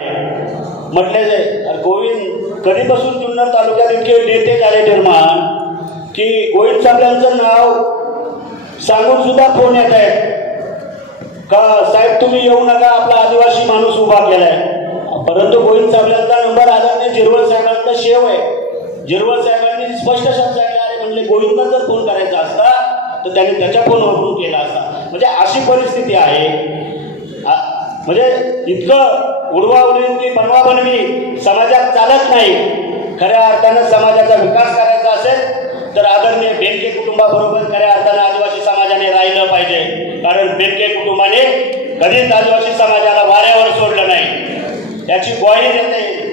म्हटले अरे गोविंद कधीपासून जुन्नर तालुक्यात इतके नेते झाले निर्माण की गोविंद साहेबांचं नाव सांगून सुद्धा फोन येत आहेत. का साहेब तुम्ही येऊ नका आपला आदिवासी माणूस उभा केलाय. परंतु गोविंद साहेबांचा नंबर आला जिरवळ साहेबांचा शेव आहे. जिरवळ साहेबांनी स्पष्ट शब्द अरे म्हणले गोविंदला जर फोन करायचा असता तर त्यांनी त्याच्या फोनवरून केला असता. म्हणजे अशी परिस्थिती आहे. म्हणजे इतकं उडवाउडवी की बनवा बनवी समाजात चालत नाही. खऱ्या अर्थानं समाजाचा विकास करायचा असेल तर आदरणीय बेनके कुटुंबाबरोबर खऱ्या अर्थानं आदिवासी समाजाने राहिलं पाहिजे. कारण बेनके कुटुंबाने कधीच आदिवासी समाजाला वाऱ्यावर सोडलं नाही. याची ग्वाही देते.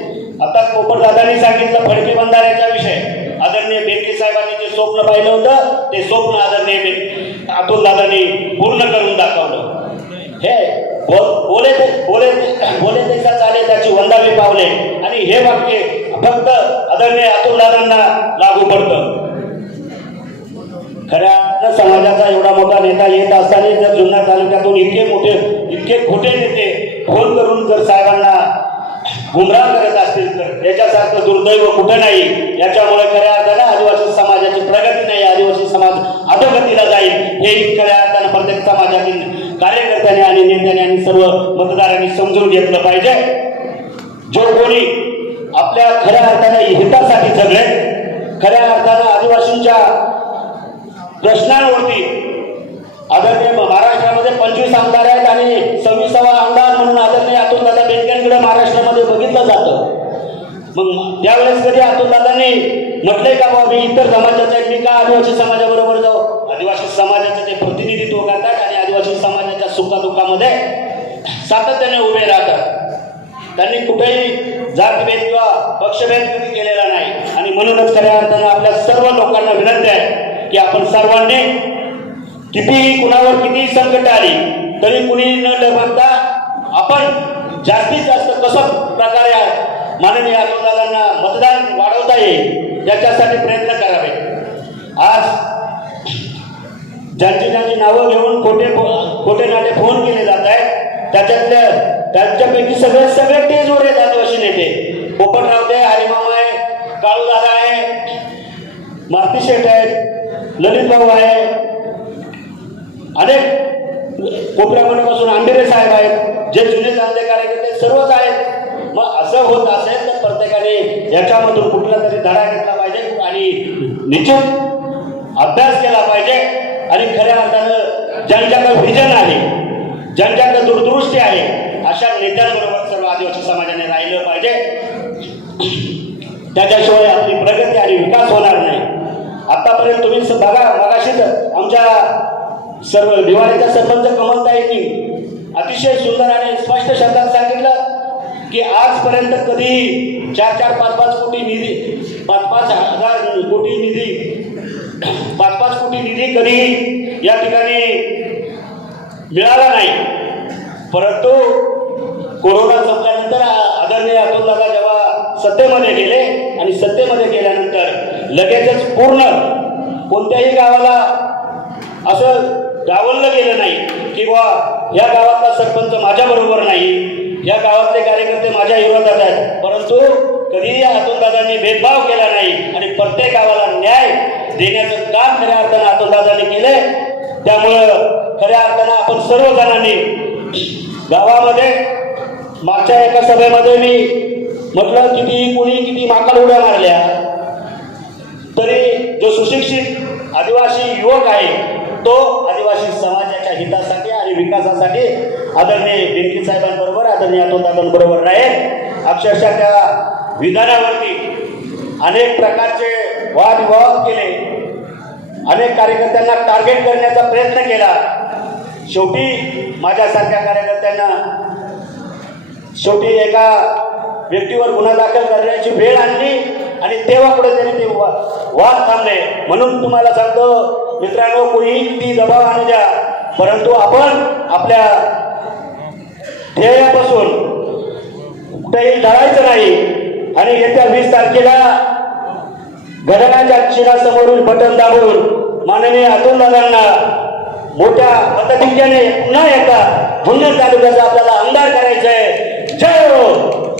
आता कोपरदादांनी सांगितलं फडके बंधाऱ्याचा विषय. आदरणीय बेनके साहेबांनी जे स्वप्न पाहिलं होतं ते स्वप्न आदरणीय अतुल दादांनी पूर्ण करून दाखवलं हे बो- बोले ते बोले ते चाले त्याची वंदावी पावले? आणि हे वाक्य फक्त आदरणीय अतुल दादांना लागू पडतं. खऱ्या समाजाचा एवढा मोठा नेता येत असताना जर जुन्या तालुक्यातून इतके मोठे इतके खोटे नेते फोन करून जर साहेबांना गुमराह करत असतील तर याच्यासारखं दुर्दैव कुठं नाही? याच्यामुळे खऱ्या अर्थानं आदिवासी समाजाची प्रगती नाही आदिवासी समाज अधोगतीला जाईल. हे खऱ्या अर्थानं प्रत्येक समाजातील कार्यकर्त्यांनी आणि नेत्यांनी आणि सर्व मतदारांनी समजून घेतलं पाहिजे. जो कोणी आपल्या खऱ्या अर्थाने हितासाठी जगले खऱ्या अर्थानं आदिवासींच्या प्रश्नांवरती आदरणीय महाराष्ट्रामध्ये पंचवीस आमदार आहेत आणि सव्वीसावा आमदार म्हणून आदरणीय अतुलदादा बेनकेंकडे महाराष्ट्रामध्ये बघितलं जातं. मग त्यावेळेस कधी अतुलदादांनी म्हटलंय का बाबा मी इतर समाजाचा आहे मी का आदिवासी समाजाबरोबर जाऊ? समाजाच्या सुखादुःखामध्ये सातत्याने उभे राहतात. त्यांनी कुठेही जातभेद किंवा पक्षभेद कधी केलेला नाही. आणि म्हणूनच खऱ्या अर्थानं आपल्या सर्व लोकांना विनंती आहे की आपण सर्वांनी कितीही कुणावर कितीही संकट आली तरी कुणी न डबकता आपण जास्तीत जास्त कसं प्रकारे माननीय अतुलदादांना मतदान वाढवता येईल याच्यासाठी प्रयत्न करावे. ज्यांची ज्यांची नावं घेऊन खोटे खोटे नाटे फोन केले जात आहेत त्याच्यातल्या त्यांच्यापैकी सगळे सगळे टेजवर येतात अशी नेते. पोपट रावते हरिमामा आहे काळू दादा आहे मारती शेठ आहेत ललित भाऊ आहे अनेक कोपऱ्यामधून आंबेरे साहेब आहेत जे जुने चांगले कार्यकर्ते सर्वच आहेत. मग असं होत असेल तर प्रत्येकाने याच्यामधून कुठला तरी धडा घेतला पाहिजे आणि निश्चित अभ्यास केला पाहिजे. आणि खऱ्या अर्थानं ज्यांच्याकडे व्हिजन आहे. ज्यांच्याकडे दूरदृष्टी आहे. अशा नेत्यांबरोबर सर्व आदिवासी समाजाने राहिलं पाहिजे. त्याच्याशिवाय आपली प्रगती आणि विकास होणार नाही. आतापर्यंत तुम्ही बघा मगाशीच आमच्या सर्व दिवाळीच्या सरपंच कमलताईंनी अतिशय सुंदर आणि स्पष्ट शब्दात सांगितलं की आजपर्यंत कधी चार चार पाच पाच कोटी निधी पाच पाच हजार कोटी निधी पाच पाच कोटी निधी कधी या ठिकाणी मिळाला नाही. परंतु कोरोना संपल्यानंतर आ- आदरणीय अतुलदादा जेव्हा सत्तेमध्ये गेले आणि सत्तेमध्ये गेल्यानंतर लगेचच पूर्ण कोणत्याही गावाला असं डावललं गेलं नाही किंवा या गावातला सरपंच माझ्याबरोबर नाही या गावातले कार्यकर्ते माझ्या विरोधात आहेत. परंतु कधीही अतुलदादांनी भेदभाव केला नाही आणि प्रत्येक गावाला देण्याचं काम खऱ्या अर्थानं अतुलदादांनी केलंय. त्यामुळं खऱ्या अर्थानं आपण सर्वजणांनी गावामध्ये मागच्या एका सभेमध्ये मी म्हटलं किती कुणी किती माकड उड्या मारल्या. तरी जो सुशिक्षित आदिवासी युवक आहे तो आदिवासी समाजाच्या हितासाठी आणि विकासासाठी आदरणीय बिरकी साहेबांबरोबर आदरणीय अतुलदादांबरोबर राहील. अक्षरशः त्या विधानावरती अनेक प्रकारचे वादविवाद केले. अनेक कार्यकर्त्यांना टार्गेट करण्याचा प्रयत्न केला. शेवटी माझ्यासारख्या कार्यकर्त्यांना शेवटी एका व्यक्तीवर गुन्हा दाखल करण्याची वेळ आणली आणि तेव्हा कुठेतरी ते वा- वाद थांबले. म्हणून तुम्हाला सांगतो मित्रांनो कोणी ती दबाव आणू द्या. परंतु आपण आपल्या ध्येयापासून कुठेही ढळायचं नाही. आणि येत्या वीस तारखेला घड्याळाच्या शिरासमोरील बटन दाबून माननीय अतुल दादांना मोठ्या मताधिक्याने पुन्हा एकदा जुन्नर तालुक्याचा आपल्याला आमदार करायचा आहे जय हो!